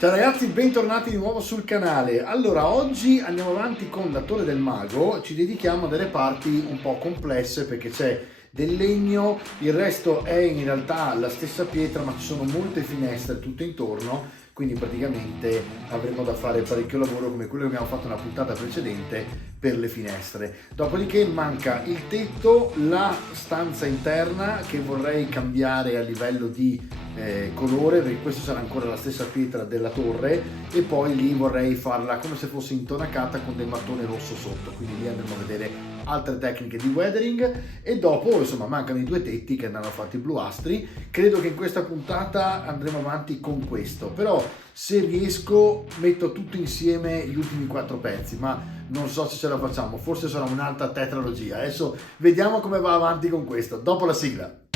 Ciao ragazzi, bentornati di nuovo sul canale. Allora, oggi andiamo avanti con la Torre del Mago, ci dedichiamo a delle parti un po' complesse perché c'è del legno, il resto è in realtà la stessa pietra ma ci sono molte finestre tutte intorno, quindi praticamente avremo da fare parecchio lavoro come quello che abbiamo fatto nella puntata precedente per le finestre. Dopodiché manca il tetto, la stanza interna che vorrei cambiare a livello di colore, perché questa sarà ancora la stessa pietra della torre, e poi lì vorrei farla come se fosse intonacata con del mattone rosso sotto, quindi lì andremo a vedere altre tecniche di weathering. E dopo insomma mancano i due tetti che andranno fatti bluastri. Credo che in questa puntata andremo avanti con questo, però se riesco metto tutto insieme gli ultimi 4 pezzi, ma non so se ce la facciamo, forse sarà un'altra tetralogia. Adesso vediamo come va avanti con questo dopo la sigla.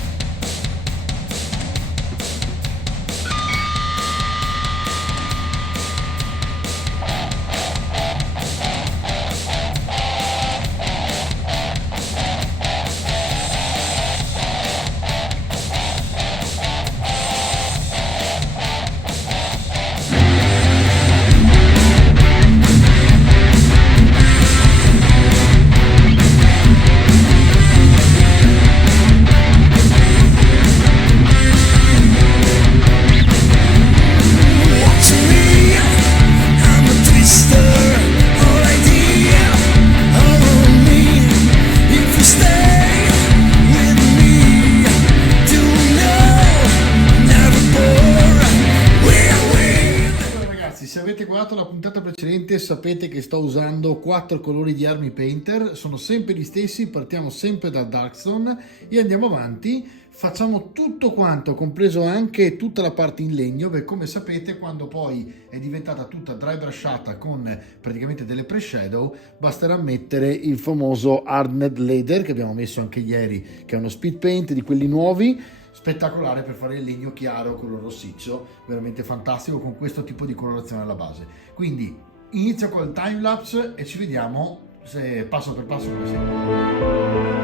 Se avete guardato la puntata precedente sapete che sto usando 4 colori di Army Painter, sono sempre gli stessi, partiamo sempre dal Darkstone e andiamo avanti, facciamo tutto quanto, compreso anche tutta la parte in legno, perché come sapete quando poi è diventata tutta dry brushata con praticamente delle pre-shadow basterà mettere il famoso Hardened Leather che abbiamo messo anche ieri, che è uno speed paint di quelli nuovi, spettacolare per fare il legno chiaro color rossiccio, veramente fantastico con questo tipo di colorazione alla base. Quindi inizio col time lapse e ci vediamo se passo per passo come sempre.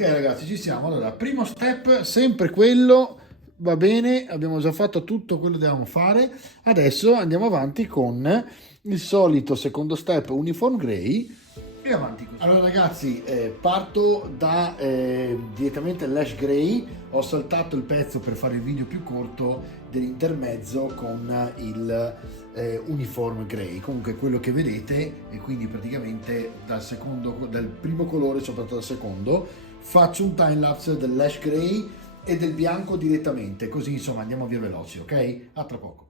Ok ragazzi, ci siamo. Allora, primo step, sempre quello, va bene, abbiamo già fatto tutto quello che dobbiamo fare. Adesso andiamo avanti con il solito secondo step uniform gray e avanti così. Allora ragazzi, parto da direttamente l'ash gray. Ho saltato il pezzo per fare il video più corto dell'intermezzo con il uniform gray, comunque quello che vedete, e quindi praticamente dal primo colore soprattutto dal secondo faccio un time lapse dell'ash gray e del bianco direttamente, così insomma andiamo via veloci, ok? A tra poco.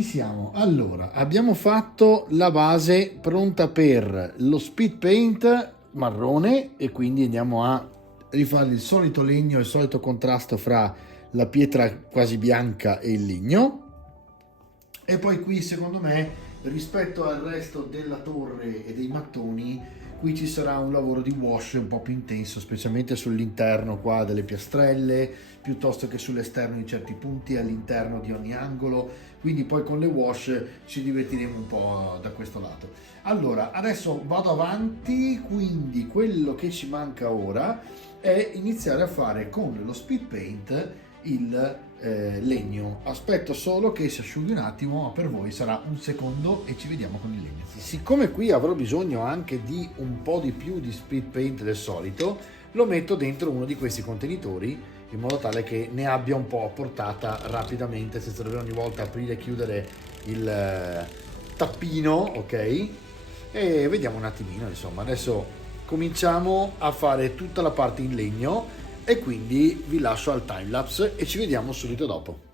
ci siamo. Allora, abbiamo fatto la base pronta per lo speed paint marrone e quindi andiamo a rifare il solito legno, il solito contrasto fra la pietra quasi bianca e il legno. E poi qui secondo me, rispetto al resto della torre e dei mattoni, qui ci sarà un lavoro di wash un po' più intenso, specialmente sull'interno qua delle piastrelle, piuttosto che sull'esterno di certi punti, all'interno di ogni angolo. Quindi poi con le wash ci divertiremo un po' da questo lato. Allora, adesso vado avanti, quindi quello che ci manca ora è iniziare a fare con lo speed paint il legno. Aspetto solo che si asciughi un attimo, ma per voi sarà un secondo e ci vediamo con il legno. Siccome qui avrò bisogno anche di un po' di più di speed paint del solito, lo metto dentro uno di questi contenitori in modo tale che ne abbia un po' a portata rapidamente, senza dover ogni volta aprire e chiudere il tappino, ok? E vediamo un attimino, insomma. Adesso cominciamo a fare tutta la parte in legno e quindi vi lascio al timelapse e ci vediamo subito dopo.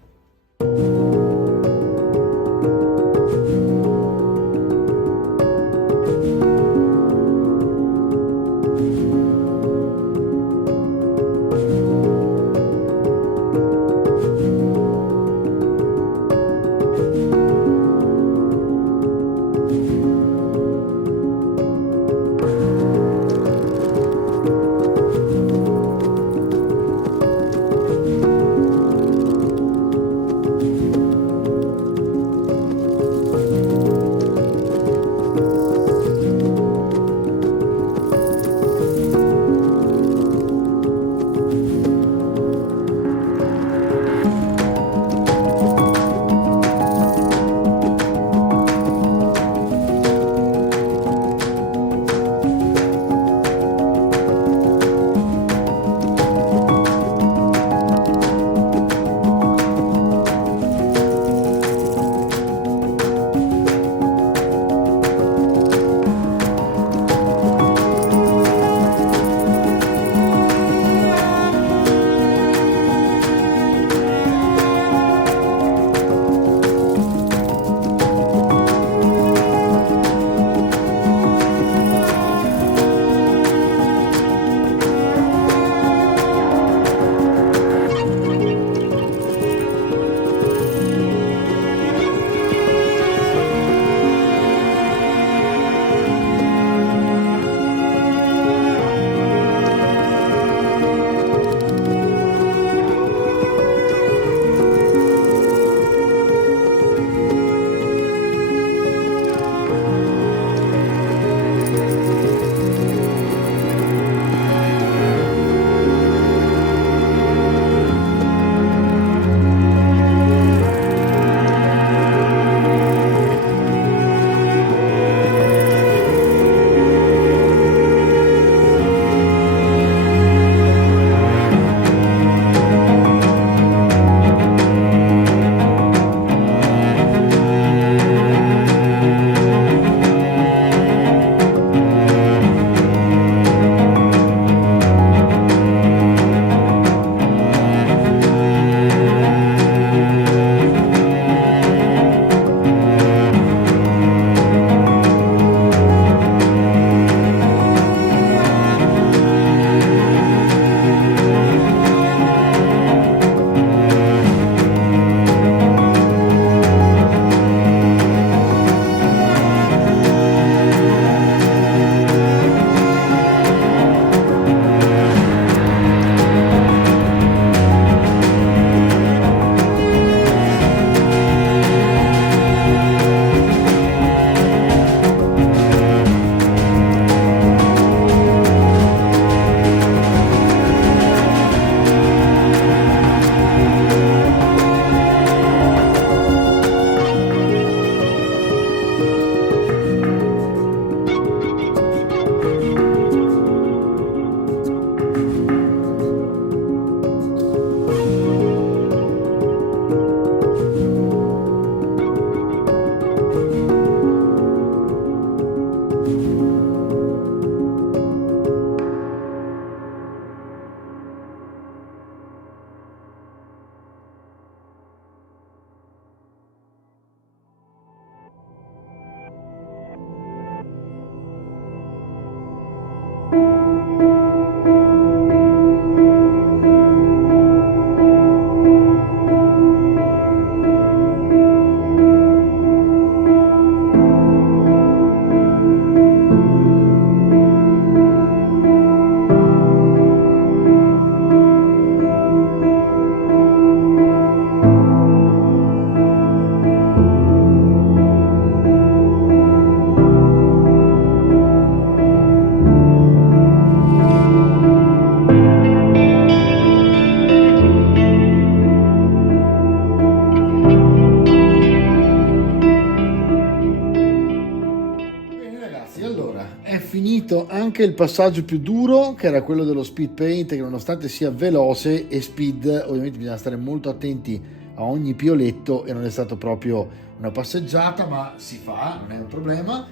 anche il passaggio più duro, che era quello dello speed paint, che nonostante sia veloce e speed, ovviamente bisogna stare molto attenti a ogni pioletto e non è stato proprio una passeggiata, ma si fa, non è un problema.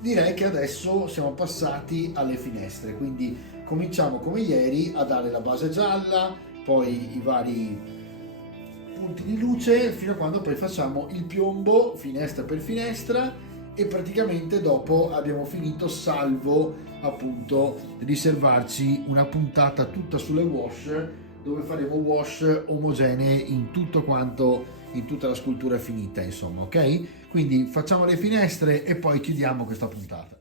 Direi che adesso siamo passati alle finestre, quindi cominciamo come ieri a dare la base gialla, poi i vari punti di luce, fino a quando poi facciamo il piombo finestra per finestra, e praticamente dopo abbiamo finito, salvo appunto riservarci una puntata tutta sulle wash, dove faremo wash omogenee in tutto quanto, in tutta la scultura finita, insomma, ok? Quindi facciamo le finestre e poi chiudiamo questa puntata.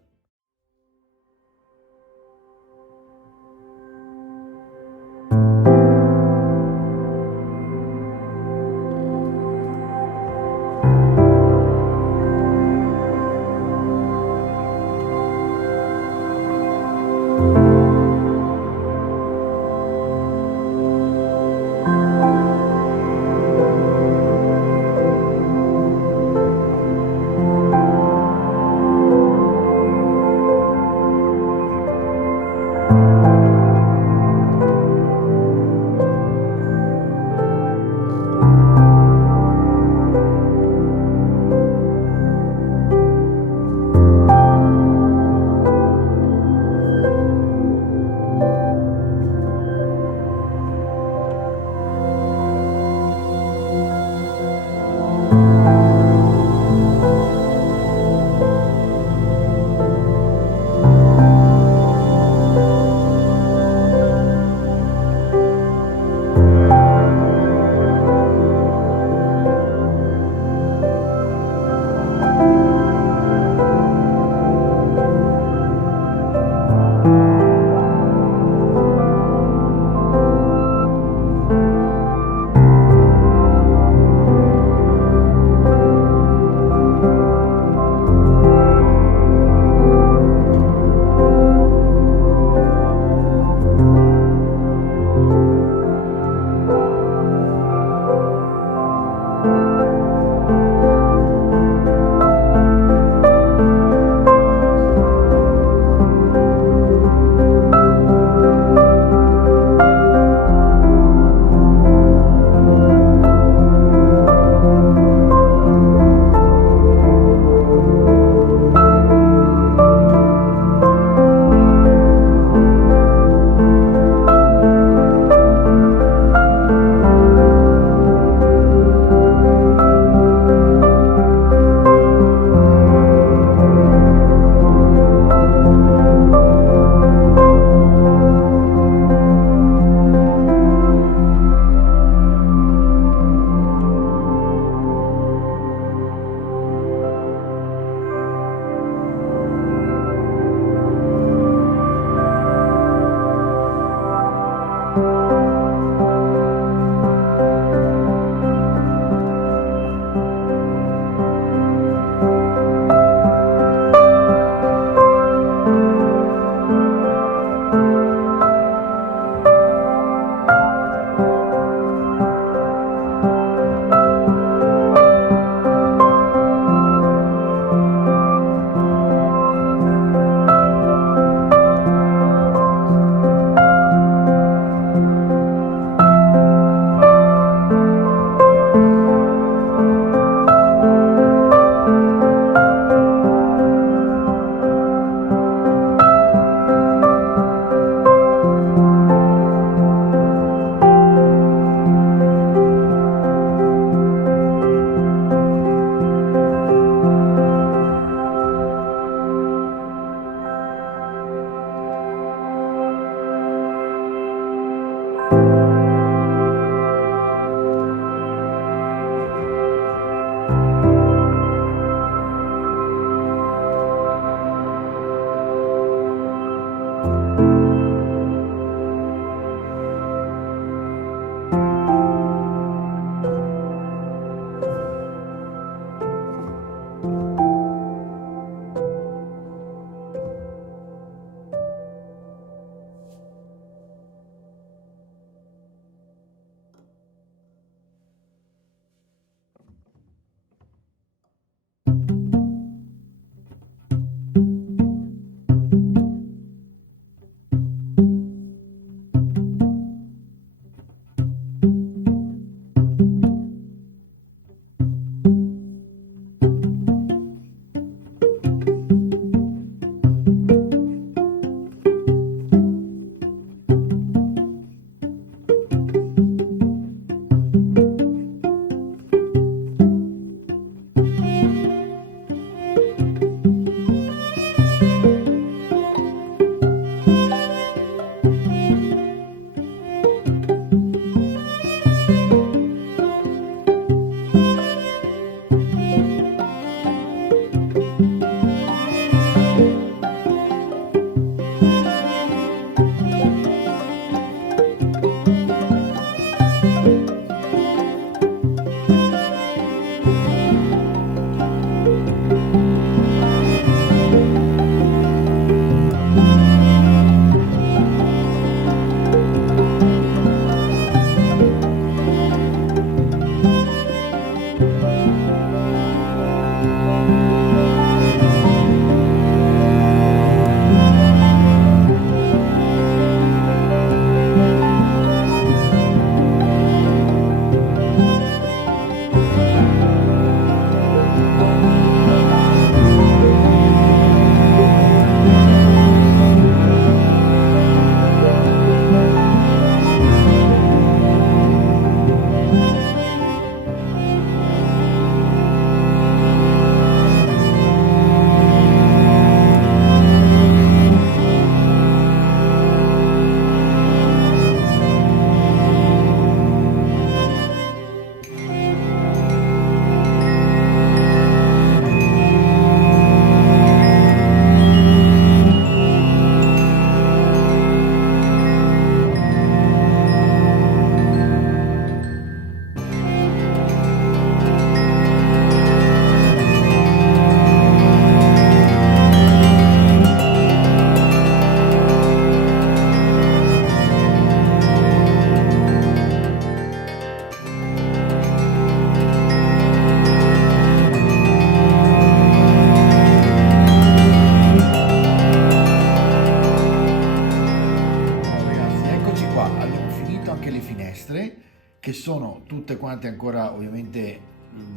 le finestre, che sono tutte quante ancora ovviamente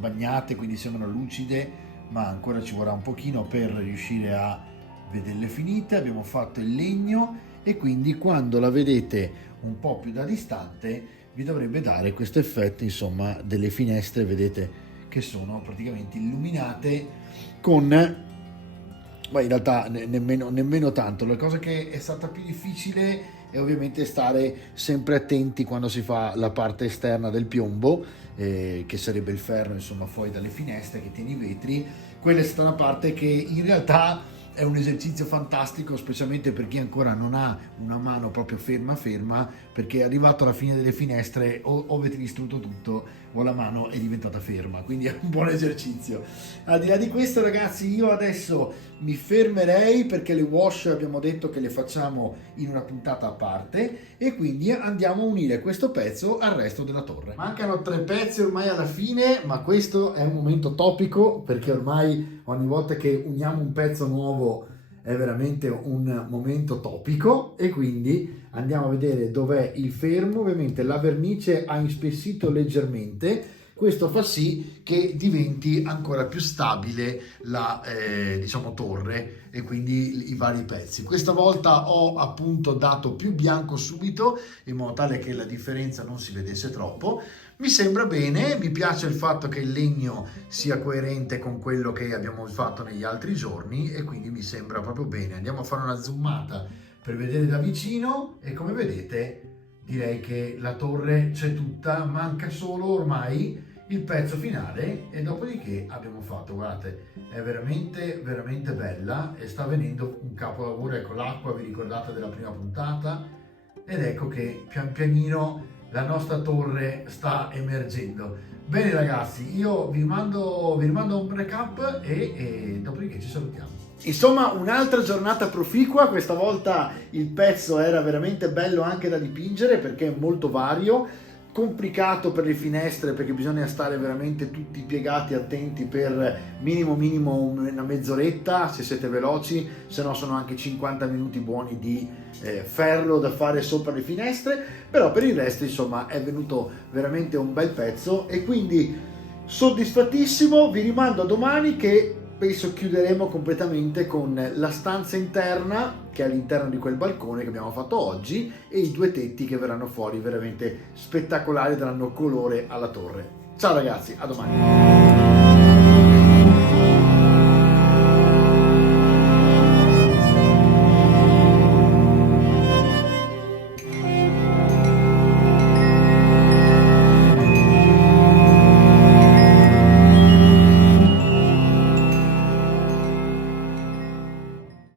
bagnate, quindi sembrano lucide, ma ancora ci vorrà un pochino per riuscire a vederle finite. Abbiamo fatto il legno e quindi quando la vedete un po' più da distante vi dovrebbe dare questo effetto, insomma, delle finestre, vedete che sono praticamente illuminate con, ma in realtà nemmeno tanto. La cosa che è stata più difficile è ovviamente stare sempre attenti quando si fa la parte esterna del piombo, che sarebbe il ferro, insomma, fuori dalle finestre che tiene i vetri. Quella è stata una parte che in realtà è un esercizio fantastico, specialmente per chi ancora non ha una mano proprio ferma, perché arrivato alla fine delle finestre o avete distrutto tutto o la mano è diventata ferma, quindi è un buon esercizio. Al di là di questo, ragazzi, io adesso mi fermerei perché le wash abbiamo detto che le facciamo in una puntata a parte e quindi andiamo a unire questo pezzo al resto della torre. Mancano 3 pezzi ormai alla fine, ma questo è un momento topico perché ormai ogni volta che uniamo un pezzo nuovo è veramente un momento topico e quindi andiamo a vedere dov'è il fermo. Ovviamente la vernice ha inspessito leggermente, questo fa sì che diventi ancora più stabile la diciamo torre e quindi i vari pezzi. Questa volta ho appunto dato più bianco subito in modo tale che la differenza non si vedesse troppo. Mi sembra bene, mi piace il fatto che il legno sia coerente con quello che abbiamo fatto negli altri giorni e quindi mi sembra proprio bene. Andiamo a fare una zoomata per vedere da vicino e come vedete direi che la torre c'è tutta, manca solo ormai il pezzo finale e dopodiché abbiamo fatto, guardate, è veramente bella e sta venendo un capolavoro. Ecco l'acqua, vi ricordate della prima puntata, ed ecco che pian pianino la nostra torre sta emergendo. Bene ragazzi, io vi rimando un recap e dopodiché ci salutiamo. Insomma, un'altra giornata proficua. Questa volta il pezzo era veramente bello anche da dipingere perché è molto vario, complicato per le finestre perché bisogna stare veramente tutti piegati, attenti per minimo una mezz'oretta se siete veloci, se no sono anche 50 minuti buoni di ferro da fare sopra le finestre, però per il resto insomma è venuto veramente un bel pezzo e quindi soddisfattissimo. Vi rimando a domani che penso chiuderemo completamente con la stanza interna che è all'interno di quel balcone che abbiamo fatto oggi e i 2 tetti che verranno fuori veramente spettacolari, daranno colore alla torre. Ciao ragazzi, a domani.